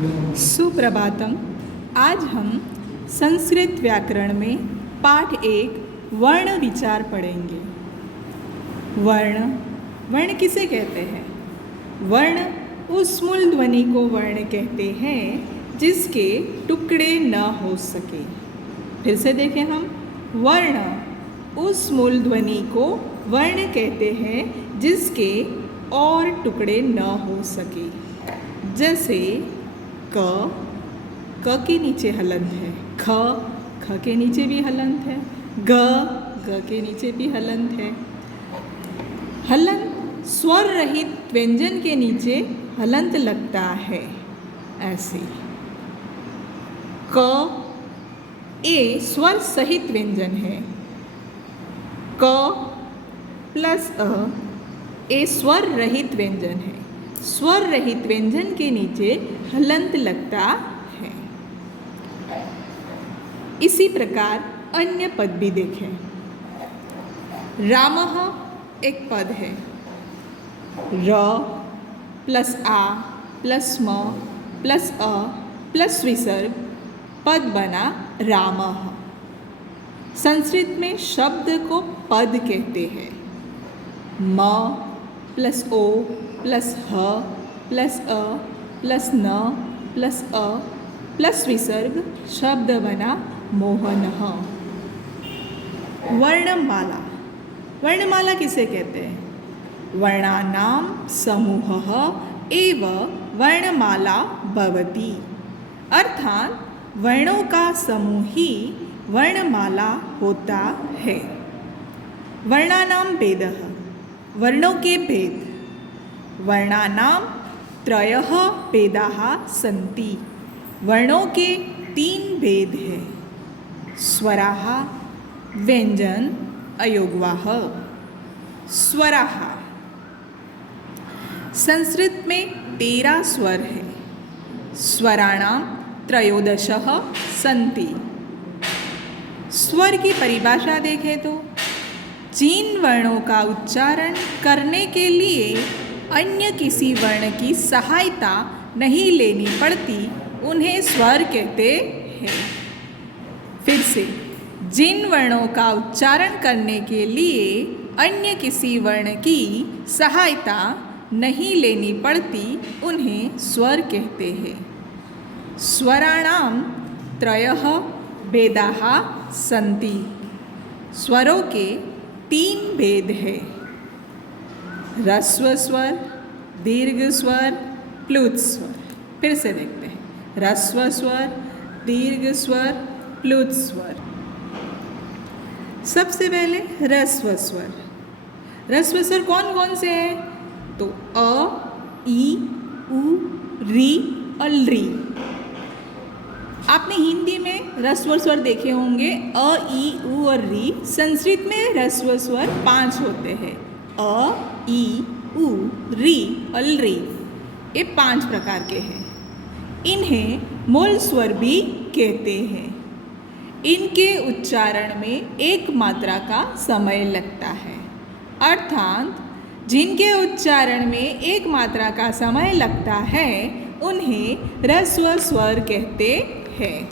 सुप्रभातम। आज हम संस्कृत व्याकरण में पाठ 1 वर्ण विचार पढ़ेंगे। वर्ण किसे कहते हैं? वर्ण उस मूल ध्वनि को वर्ण कहते हैं जिसके टुकड़े न हो सके। फिर से देखें हम, वर्ण उस मूल ध्वनि को वर्ण कहते हैं जिसके और टुकड़े न हो सके। जैसे क के नीचे हलंत है, ख के नीचे भी हलंत है, ग के नीचे भी हलंत है। हलंत स्वर रहित व्यंजन के नीचे हलंत लगता है। ऐसे क ए स्वर सहित व्यंजन है। क प्लस अ ए स्वर रहित व्यंजन है। स्वर रहित व्यंजन के नीचे हलंत लगता है। इसी प्रकार अन्य पद भी देखें। रामः एक पद है। र प्लस आ प्लस म प्लस अ प्लस विसर्ग पद बना रामः। संस्कृत में शब्द को पद कहते हैं। म प्लस ओ प्लस ह प्लस अ प्लस न प्लस अ प्लस विसर्ग शब्द बना मोहनः। वर्णमाला। वर्णमाला किसे कहते हैं? वर्णानां समूहः एव वर्णमाला भवति। अर्थात वर्णों का समूह ही वर्णमाला होता है। वर्णानां भेदः, वर्णों के भेद। वर्णानां त्रयः भेदाः सन्ति। वर्णों के 3 भेद हैं। स्वराः, व्यंजन, अयोगवाह। स्वराः संस्कृत में 13 स्वर है। स्वराणां त्रयोदशः सन्ति। स्वर की परिभाषा देखें तो जिन वर्णों का उच्चारण करने के लिए अन्य किसी वर्ण की सहायता नहीं लेनी पड़ती उन्हें स्वर कहते हैं। फिर से, जिन वर्णों का उच्चारण करने के लिए अन्य किसी वर्ण की सहायता नहीं लेनी पड़ती उन्हें स्वर कहते हैं। स्वराणां त्रयः भेदाः सन्ति। स्वरों के 3 भेद हैं। ह्रस्व स्वर, दीर्घ स्वर, प्लुत स्वर। फिर से देखते हैं, ह्रस्व स्वर, दीर्घ स्वर, प्लुत स्वर। सबसे पहले ह्रस्व स्वर। ह्रस्व स्वर कौन कौन से हैं? तो अ, ई, उ, री और री। आपने हिंदी में ह्रस्व स्वर देखे होंगे, अ, ई, उ और री। संस्कृत में ह्रस्व स्वर 5 होते हैं। अ, ई, उ, री और री, ये 5 प्रकार के हैं। इन्हें मूल स्वर भी कहते हैं। इनके उच्चारण में एक मात्रा का समय लगता है। अर्थात जिनके उच्चारण में एक मात्रा का समय लगता है उन्हें ह्रस्व स्वर कहते हैं।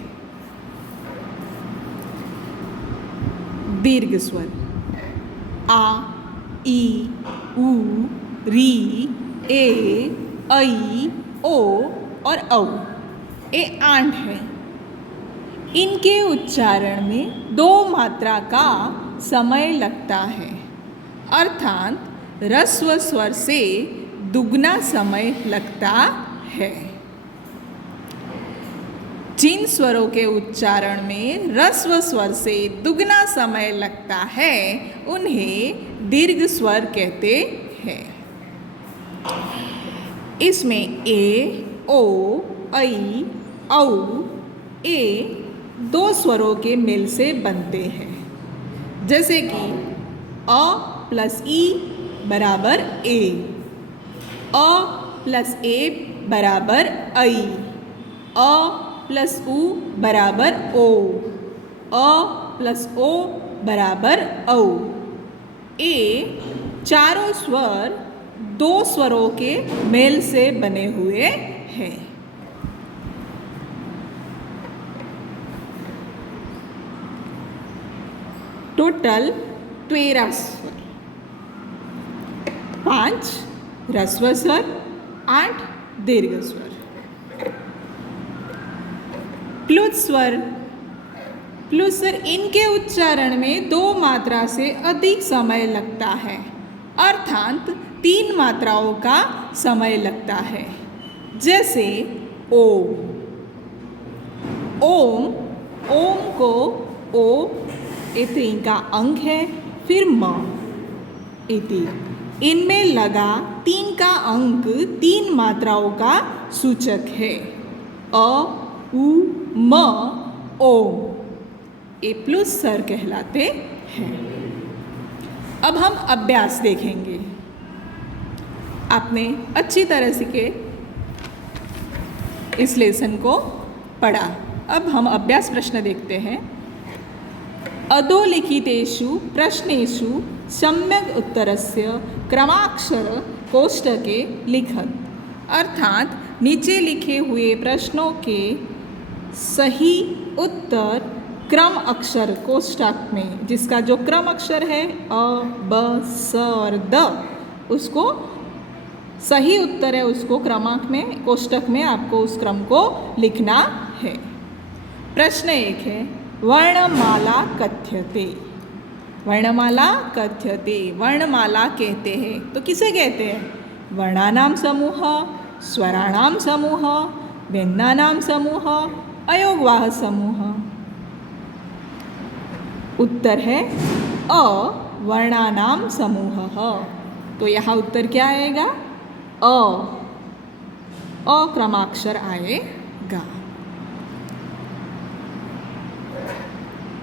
दीर्घ स्वर आ, ई, उ, री, ए, ऐ, ओ और औ, ये 8 हैं। इनके उच्चारण में 2 मात्रा का समय लगता है। अर्थात ह्रस्व स्वर से दुगना समय लगता है। जिन स्वरों के उच्चारण में ह्रस्व स्वर से दुगना समय लगता है उन्हें दीर्घ स्वर कहते हैं। इसमें ए, ओ, ऐ, औ, ए 2 स्वरों के मेल से बनते हैं। जैसे कि अ प्लस ई बराबर ए, अ प्लस ए बराबर ऐ, अ प्लस उ बराबर ओ, अ प्लस ओ बराबर औ। ये चारों स्वर 2 स्वरों के मेल से बने हुए हैं। टोटल 13 स्वर, 5 ह्रस्व स्वर, 8 दीर्घ स्वर। प्लुत स्वर, प्लुत स्वर इनके उच्चारण में 2 मात्रा से अधिक समय लगता है, अर्थात 3 मात्राओं का समय लगता है। जैसे ओ, ओम, ओम को ओ इति का अंक है, फिर म इति, इनमें लगा 3 का अंक 3 मात्राओं का सूचक है। अ, उ, म, ओम, ये प्लुत स्वर कहलाते हैं। अब हम अभ्यास देखेंगे। आपने अच्छी तरह से के इस लेसन को पढ़ा। अब हम अभ्यास प्रश्न देखते हैं। अधोलिखितेषु प्रश्नेषु सम्यक् उत्तरस्य क्रमाक्षर कोष्टके लिखत, अर्थात नीचे लिखे हुए प्रश्नों के सही उत्तर क्रम अक्षर कोष्टक में, जिसका जो क्रम अक्षर है अ, ब, स और द, उसको सही उत्तर है उसको क्रमांक में, कोष्टक में आपको उस क्रम को लिखना है। प्रश्न 1 है, वर्णमाला कथ्यते। वर्णमाला कथ्यते, वर्णमाला कहते हैं तो किसे कहते हैं? वर्णानाम समूह, स्वराणाम समूह, व्यंजनानाम समूह, अयोगवाह समूह। उत्तर है अ, वर्णानाम समूह। तो यहाँ उत्तर क्या आएगा? अ क्रमाक्षर आएगा।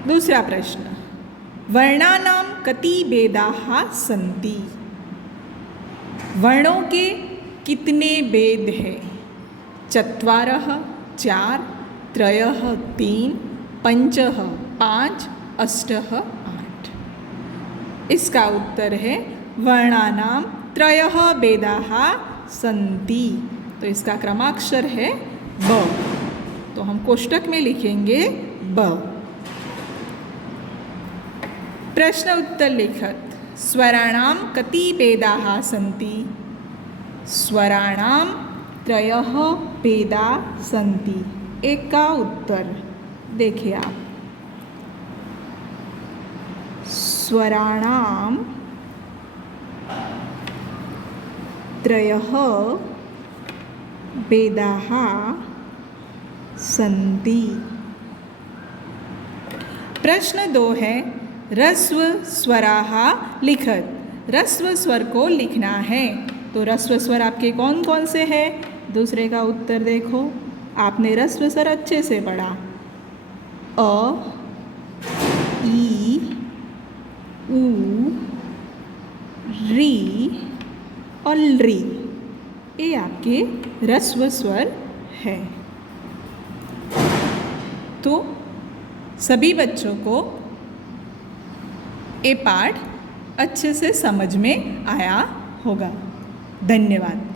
दूसरा प्रश्न, वर्णानां कति भेदाः सन्ति। वर्णों के कितने भेद हैं? चत्वारः 4, त्रयः 3, पंचः 5, अष्टः 8। इसका उत्तर है वर्णानां त्रयः भेदाः सन्ति। तो इसका क्रमाक्षर है ब, तो हम कोष्टक में लिखेंगे ब। प्रश्न उत्तर लिखत, स्वराणां कति भेदाः सन्ति। स्वराणां त्रयः भेदा सन्ति। एक का उत्तर देखिए आप, स्वराणां त्रयः भेदाः सन्ति। प्रश्न 2 है, ह्रस्व स्वराः लिखत। ह्रस्व स्वर को लिखना है, तो ह्रस्व स्वर आपके कौन कौन से हैं? दूसरे का उत्तर देखो, आपने ह्रस्व स्वर अच्छे से पढ़ा। अ, ई, उ, री और री, ये आपके ह्रस्व स्वर है। तो सभी बच्चों को ये पाठ अच्छे से समझ में आया होगा। धन्यवाद।